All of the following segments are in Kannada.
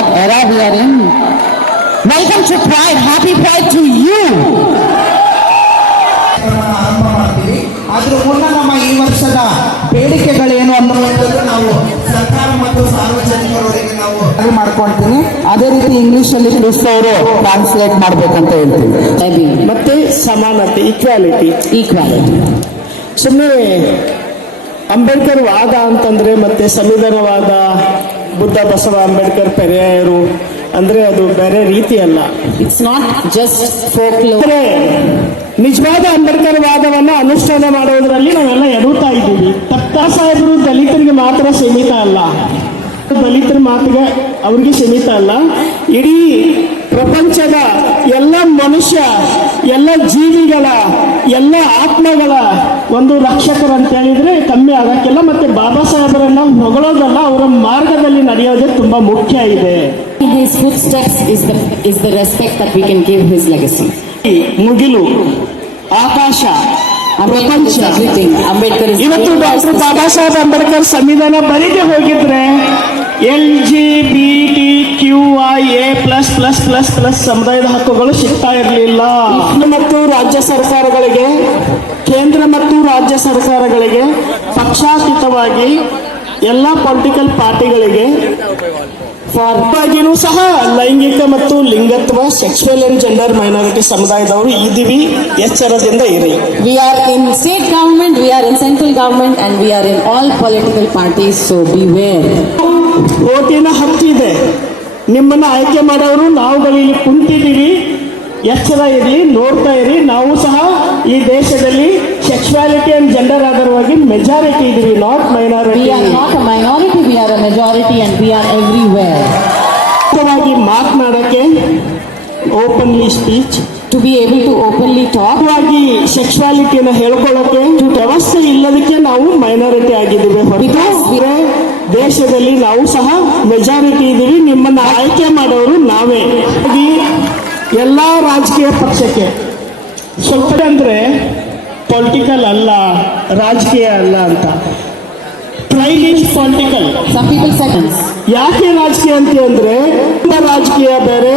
what era we are in. Welcome to Pride. Happy Pride to you. ಆರಂಭ ಮಾಡ್ತೀವಿ. ಆದ್ರೂ ಮುನ್ನ ನಮ್ಮ ಈ ವರ್ಷದ ಬೇಡಿಕೆಗಳೇನು ಅನ್ನುವಂಥದ್ದು ನಾವು ಸರ್ಕಾರ ಮತ್ತು ಸಾರ್ವಜನಿಕರವರಿಗೆ ನಾವು ಮಾಡ್ಕೊಳ್ತೀನಿ. ಅದೇ ರೀತಿ ಇಂಗ್ಲಿಷಲ್ಲಿ ಕ್ರಿಸ್ತವರು ಟ್ರಾನ್ಸ್ಲೇಟ್ ಮಾಡ್ಬೇಕಂತ ಹೇಳ್ತೀವಿ. ಮತ್ತೆ ಸಮಾನತೆ, ಈಕ್ವಾಲಿಟಿ. ಸುಮ್ಮನೆ ಅಂಬೇಡ್ಕರ್ ವಾದ ಅಂತಂದ್ರೆ ಮತ್ತೆ ಸಂವಿಧಾನವಾದ, ಬುದ್ಧ ಬಸವ ಅಂಬೇಡ್ಕರ್ ಪರ್ಯಾಯರು ಅಂದ್ರೆ ಅದು ಬೇರೆ ರೀತಿ ಅಲ್ಲ. It's not just folklore. ನಿಜವಾದ ಅಂಬೇಡ್ಕರ್ ವಾದವನ್ನ ಅನುಷ್ಠಾನ ಮಾಡೋದ್ರಲ್ಲಿ ನಾವೆಲ್ಲ ಎಡುತ್ತಾ ಇದ್ದೀವಿ. ತತ್ತಾ ಸಾಹೇಬರು ದಲಿತರಿಗೆ ಮಾತ್ರ ಸೀಮಿತ ಅಲ್ಲ, ದಲಿತರ ಮಾತಿಗೆ ಅವ್ರಿಗೆ ಸೀಮಿತ ಅಲ್ಲ, ಇಡೀ ಪ್ರಪಂಚದ ಎಲ್ಲ ಮನುಷ್ಯ, ಎಲ್ಲ ಜೀವಿಗಳ, ಎಲ್ಲ ಆತ್ಮಗಳ ಒಂದು ರಕ್ಷಕರು ಅಂತ ಹೇಳಿದ್ರೆ ಕಮ್ಮಿ ಆಗಕ್ಕಿಲ್ಲ. ಮತ್ತೆ ಬಾಬಾ ಸಾಹೇಬರನ್ನ ಹೊಗಳೋದಲ್ಲ, ಅವರ ಮಾರ್ಗದಲ್ಲಿ ನಡೆಯೋದೇ ತುಂಬಾ ಮುಖ್ಯ ಇದೆ. His footsteps is the respect that we can give his legacy. ಮುಗಿಲು, ಆಕಾಶ, ಪ್ರಪಂಚ. ಇವತ್ತು ಡಾಕ್ಟರ್ ಬಾಬಾ ಸಾಹೇಬ್ ಅಂಬೇಡ್ಕರ್ ಸಂವಿಧಾನ ಬರೀದೆ ಹೋಗಿದ್ರೆ LGBTQIA++++ ಸಮುದಾಯದ ಹಕ್ಕುಗಳು ಸಿಗ್ತಾ ಇರಲಿಲ್ಲ. ಮತ್ತು ರಾಜ್ಯ ಸರ್ಕಾರಗಳಿಗೆ, ಕೇಂದ್ರ ಮತ್ತು ರಾಜ್ಯ ಸರ್ಕಾರಗಳಿಗೆ, ಪಕ್ಷಾತೀತವಾಗಿ ಎಲ್ಲ ಪೊಲಿಟಿಕಲ್ ಪಾರ್ಟಿಗಳಿಗೆ ಫಾರ್ವಾಗಿನೂ ಸಹ ಲೈಂಗಿಕ ಮತ್ತು ಲಿಂಗತ್ವ, ಸೆಕ್ಸುವಲ್ ಅಂಡ್ ಜೆಂಡರ್ ಮೈನಾರಿಟಿ ಸಮುದಾಯದವರು ಇದೀವಿ. ಎಚ್ಚರದಿಂದ ಇರಿ. We are in state government, we are in central government, and we are in all political parties, so beware. ಓಟಿನ ಹಕ್ಕಿದೆ. ನಿಮ್ಮನ್ನ ಆಯ್ಕೆ ಮಾಡೋರು ನಾವುಗಳು ಇಲ್ಲಿ ಕುಂತಿದ್ದೀವಿ. ಎಚ್ಚರ ಇರಲಿ, ನೋಡ್ತಾ ಇರಿ. ನಾವು ಸಹ ಈ ದೇಶದಲ್ಲಿ ಸೆಕ್ಸುವಾಲಿಟಿ ಅಂಡ್ ಜೆಂಡರ್ ಆಧಾರವಾಗಿ ಮೆಜಾರಿಟಿ ಇದೀವಿ, not minority. We are not a minority, we are a majority, and we are everywhere. ಮಾತನಾಡಕ್ಕೆ, openly speech, to be able to openly talk, ಸೆಕ್ಸುವಾಲಿಟಿಯನ್ನು ಹೇಳ್ಕೊಳ್ಳೋಕೆ ವ್ಯವಸ್ಥೆ ಇಲ್ಲದಕ್ಕೆ ನಾವು ಮೈನಾರಿಟಿ ಆಗಿದ್ದೀವಿ. ಹೊರತು ದೇಶದಲ್ಲಿ ನಾವು ಸಹ ಮೆಜಾರಿಟಿ ಇದ್ದೀವಿ. ನಿಮ್ಮನ್ನ ಆಯ್ಕೆ ಮಾಡೋರು ನಾವೇ. ಎಲ್ಲ ರಾಜಕೀಯ ಪಕ್ಷಕ್ಕೆ ಸ್ವಲ್ಪ ಅಂದ್ರೆ ಪೊಲಿಟಿಕಲ್ ಅಲ್ಲ, ರಾಜಕೀಯ ಅಲ್ಲ ಅಂತ. Trial is political. some people seconds. ಯಾಕೆ ರಾಜಕೀಯ ಅಂತ ಅಂದ್ರೆ ರಾಜಕೀಯ ಬೇರೆ,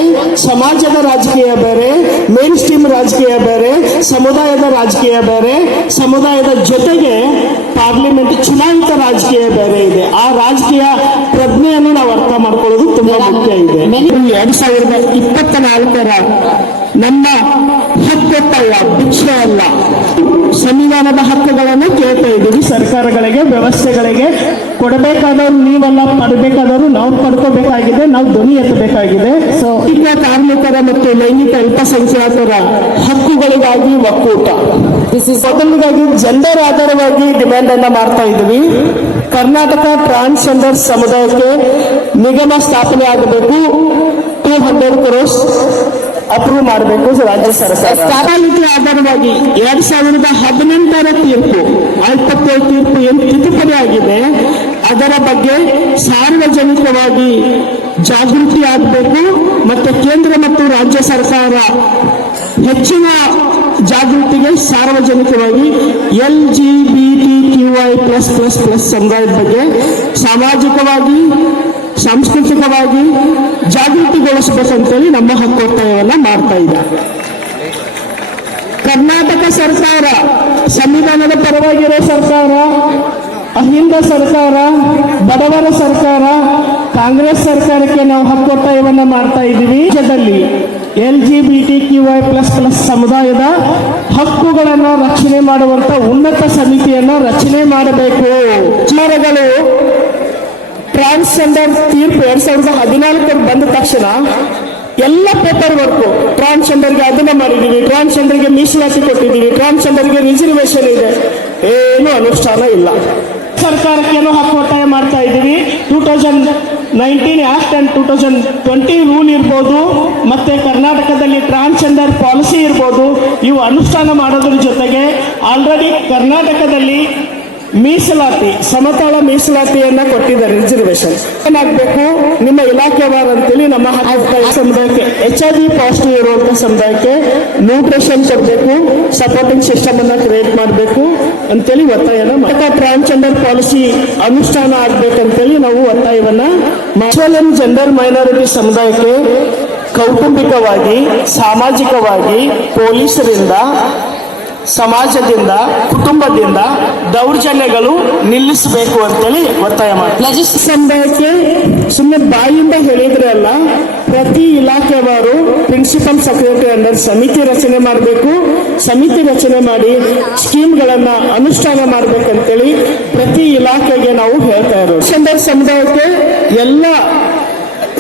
ಸಮಾಜದ ರಾಜಕೀಯ ಬೇರೆ, ಮೇನ್ ಸ್ಟ್ರೀಮ್ ರಾಜಕೀಯ ಬೇರೆ, ಸಮುದಾಯದ ರಾಜಕೀಯ ಬೇರೆ, ಸಮುದಾಯದ ಜೊತೆಗೆ ಪಾರ್ಲಿಮೆಂಟ್ ಚುನಾಯಿತ ರಾಜಕೀಯ ಬೇರೆ ಇದೆ. ಆ ರಾಜಕೀಯ ಪ್ರಜ್ಞೆಯನ್ನು ನಾವು ಅರ್ಥ ಮಾಡ್ಕೊಳ್ಳೋದು ತುಂಬಾ ಮುಖ್ಯ ಇದೆ. 2024 ನಮ್ಮ ಹಕ್ಕೊತ್ತಲ್ಲ, ಭಿಕ್ಷೆ ಅಲ್ಲ. ಸಂವಿಧಾನದ ಹಕ್ಕುಗಳನ್ನು ಕೇಳ್ತಾ ಇದ್ದೀವಿ. ಸರ್ಕಾರಗಳಿಗೆ, ವ್ಯವಸ್ಥೆಗಳಿಗೆ ಕೊಡಬೇಕಾದವ್ರು ನೀವಲ್ಲ, ಪಡಬೇಕಾದವರು ನಾವು ಪಡ್ಕೋಬೇಕಾಗಿದೆ, ನಾವು ಧ್ವನಿ ಎತ್ತಬೇಕಾಗಿದೆ. ಸೊ ಈಗ ಕಾರ್ಮಿಕರ ಮತ್ತು ಲೈಂಗಿಕ ಅಲ್ಪಸಂಖ್ಯಾತರ ಹಕ್ಕುಗಳಿಗಾಗಿ ಒಕ್ಕೂಟ, ಮೊದಲಿಗಾಗಿ ಜೆಂಡರ್ ಆಧಾರವಾಗಿ ಡಿಮ್ಯಾಂಡ್ ಅನ್ನ ಮಾಡ್ತಾ ಇದ್ದೀವಿ. ಕರ್ನಾಟಕ ಟ್ರಾನ್ಸ್ಜೆಂಡರ್ ಸಮುದಾಯಕ್ಕೆ ನಿಗಮ ಸ್ಥಾಪನೆ ಆಗಬೇಕು. 200 crores ಅಪ್ರೂವ್ ಮಾಡಬೇಕು ರಾಜ್ಯ ಸರ್ಕಾರ. ಆಧಾರವಾಗಿ 2018 ತೀರ್ಪು, 27 ತೀರ್ಪು ಏನು ತಿದ್ದುಪಡಿ ಆಗಿದೆ, ಅದರ ಬಗ್ಗೆ ಸಾರ್ವಜನಿಕವಾಗಿ ಜಾಗೃತಿ ಆಗಬೇಕು. ಮತ್ತೆ ಕೇಂದ್ರ ಮತ್ತು ರಾಜ್ಯ ಸರ್ಕಾರ ಹೆಚ್ಚಿನ ಜಾಗೃತಿಗೆ ಸಾರ್ವಜನಿಕವಾಗಿ LGBTQI+++ ಸಮುದಾಯದ ಬಗ್ಗೆ ಸಾಮಾಜಿಕವಾಗಿ, ಸಾಂಸ್ಕೃತಿಕವಾಗಿ ಜಾಗೃತಿಗೊಳಿಸಬೇಕಂತೇಳಿ ನಮ್ಮ ಹಕ್ಕೊತ್ತಾಯವನ್ನ ಮಾಡ್ತಾ ಇದೆ. ಕರ್ನಾಟಕ ಸರ್ಕಾರ ಸಂವಿಧಾನದ ಪರವಾಗಿರೋ ಸರ್ಕಾರ, ಅಹಿಂದ ಸರ್ಕಾರ, ಬಡವರ ಸರ್ಕಾರ, ಕಾಂಗ್ರೆಸ್ ಸರ್ಕಾರಕ್ಕೆ ನಾವು ಹಕ್ಕೊತ್ತಾಯವನ್ನ ಮಾಡ್ತಾ ಇದ್ದೀವಿ. ರಾಜ್ಯದಲ್ಲಿ LGBTQI++ ಸಮುದಾಯದ ಹಕ್ಕುಗಳನ್ನು ರಕ್ಷಣೆ ಮಾಡುವಂತ ಉನ್ನತ ಸಮಿತಿಯನ್ನು ರಚನೆ ಮಾಡಬೇಕು. ವಿಚಾರಗಳು ಟ್ರಾನ್ಸ್ಜೆಂಡರ್ ತೀರ್ಪು 2014 ಬಂದ ತಕ್ಷಣ ಎಲ್ಲ ಪೇಪರ್ ವರ್ಕು, ಟ್ರಾನ್ಸ್ಜೆಂಡರ್ಗೆ ಅದನ್ನ ಮಾಡಿದ್ದೀವಿ, ಟ್ರಾನ್ಸ್ಜೆಂಡರ್ಗೆ ಮೀಸಲಾತಿ ಕೊಟ್ಟಿದ್ದೀವಿ, ಟ್ರಾನ್ಸ್ಜೆಂಡರ್ಗೆ ರಿಸರ್ವೇಶನ್ ಇದೆ, ಏನು ಅನುಷ್ಠಾನ ಇಲ್ಲ. ಸರ್ಕಾರಕ್ಕೇನು ಹಕ್ಕು ಒತ್ತಾಯ ಮಾಡ್ತಾ ಇದ್ದೀವಿ. 2019 ಆಕ್ಟ್ ಅಂಡ್ 2020 ರೂಲ್ ಇರ್ಬೋದು, ಮತ್ತೆ ಕರ್ನಾಟಕದಲ್ಲಿ ಟ್ರಾನ್ಸ್ಜೆಂಡರ್ ಪಾಲಿಸಿ ಇರ್ಬೋದು, ಇವು ಅನುಷ್ಠಾನ ಮಾಡೋದ್ರ ಜೊತೆಗೆ ಆಲ್ರೆಡಿ ಕರ್ನಾಟಕದಲ್ಲಿ ಮೀಸಲಾತಿ, ಸಮತಳ ಮೀಸಲಾತಿಯನ್ನ ಕೊಟ್ಟಿದ್ದಾರೆ, ರಿಸರ್ವೇಶನ್ ಏನಾಗಬೇಕು, ನಿಮ್ಮ ಇಲಾಖೆವಾರ ಅಂತೇಳಿ ನಮ್ಮ ಸಮುದಾಯಕ್ಕೆ HIV ಪಾಸಿಟಿವ್ ಇರುವಂತ ಸಮುದಾಯಕ್ಕೆ ನ್ಯೂಟ್ರಿಷನ್ ಕೊಡಬೇಕು, ಸಪೋರ್ಟಿಂಗ್ ಸಿಸ್ಟಮ್ ಅನ್ನ ಕ್ರಿಯೇಟ್ ಮಾಡಬೇಕು ಅಂತೇಳಿ ಒತ್ತಾಯನ ಟ್ರಾನ್ಸ್ಜೆಂಡರ್ ಪಾಲಿಸಿ ಅನುಷ್ಠಾನ ಆಗ್ಬೇಕಂತೇಳಿ ನಾವು ಒತ್ತಾಯವನ್ನ ಮ್ಯಾಕ್ಸಿಮಮ್ ಜೆಂಡರ್ ಮೈನಾರಿಟಿ ಸಮುದಾಯಕ್ಕೆ ಕೌಟುಂಬಿಕವಾಗಿ, ಸಾಮಾಜಿಕವಾಗಿ ಪೊಲೀಸರಿಂದ, ಸಮಾಜದಿಂದ, ಕುಟುಂಬದಿಂದ ದೌರ್ಜನ್ಯಗಳು ನಿಲ್ಲಿಸಬೇಕು ಅಂತೇಳಿ ಒತ್ತಾಯ ಮಾಡಿ ಸಮುದಾಯಕ್ಕೆ ಸುಮ್ಮನೆ ಬಾಯಿಂದ ಹೇಳಿದ್ರೆ ಅಲ್ಲ, ಪ್ರತಿ ಇಲಾಖೆವಾರು ಪ್ರಿನ್ಸಿಪಲ್ ಸೆಕ್ರೆಟರಿ ಅಂಡರ್ ಸಮಿತಿ ರಚನೆ ಮಾಡಬೇಕು. ಸಮಿತಿ ರಚನೆ ಮಾಡಿ ಸ್ಕೀಮ್ಗಳನ್ನ ಅನುಷ್ಠಾನ ಮಾಡ್ಬೇಕಂತೇಳಿ ಪ್ರತಿ ಇಲಾಖೆಗೆ ನಾವು ಹೇಳ್ತಾ ಇರೋದು. ಸಮುದಾಯಕ್ಕೆ ಎಲ್ಲ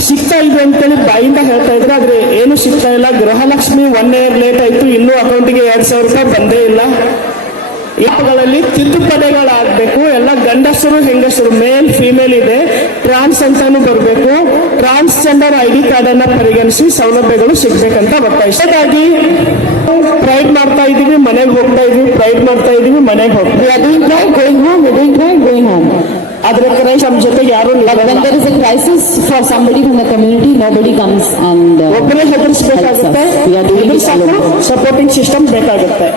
ಸಿಗ್ತಾ ಇದೆ ಅಂತೇಳಿ ಬಾಯಿಂದ ಹೇಳ್ತಾ ಇದ್ರೆ, ಆದ್ರೆ ಏನು ಸಿಗ್ತಾ ಇಲ್ಲ. ಗೃಹಲಕ್ಷ್ಮಿ 1 ಇಯರ್ ಲೇಟ್ ಆಯ್ತು, ಇನ್ನೂ ಅಕೌಂಟಿಗೆ 2,000 ರೂಪಾಯಿ ಬಂದೇ ಇಲ್ಲ. ಆ್ಯಪ್ಗಳಲ್ಲಿ ತಿದ್ದುಪಡಿಗಳಾಗಬೇಕು. ಎಲ್ಲ ಗಂಡಸರು ಹೆಂಗಸರು, ಮೇಲ್ ಫಿಮೇಲ್ ಇದೆ, ಟ್ರಾನ್ಸ್ ಅಂತಾನು ಬರಬೇಕು. ಟ್ರಾನ್ಸ್ಜೆಂಡರ್ ID ಕಾರ್ಡ್ ಅನ್ನ ಪರಿಗಣಿಸಿ ಸೌಲಭ್ಯಗಳು ಸಿಗ್ಬೇಕಂತ ಒತ್ತಾಯಿಸಿ ಪ್ರೈಡ್ ಮಾಡ್ತಾ ಇದೀವಿ, ಮನೆಗೆ ಹೋಗ್ತಾ ಇದೀವಿ, ಪ್ರೈಡ್ ಮಾಡ್ತಾ ಇದೀವಿ, ಮನೆಗೆ ಹೋಗ್ತೀವಿ. ಆದ್ರೆ ಕ್ರೈಸ್ಟ್ ನಮ್ಮ ಜೊತೆಗೆ ಯಾರು But when there is a crisis for somebody from the community, nobody comes and ಒಬ್ಬರೇ ಹೆದರಿಸಬೇಕಾಗುತ್ತೆ. We are doing it alone. Supporting system ಬೇಕಾಗುತ್ತೆ.